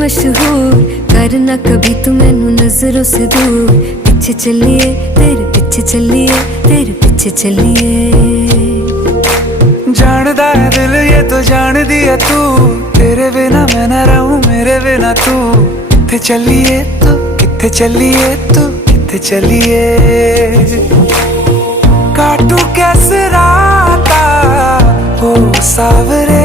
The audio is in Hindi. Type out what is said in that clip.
मशहूर, करना कभी तू मैनू नजरों से दूर। पीछे चलिए तेरे पीछे चलिए, तेरे पीछे चलिए। जानदा है दिल ये तो जान दिया तू, तेरे बिना मैं ना रहूं मेरे बिना तू। किथे चलिए तू, किथे चलिए तू, किथे चलिए। काटू कैसे राता हो सावरे,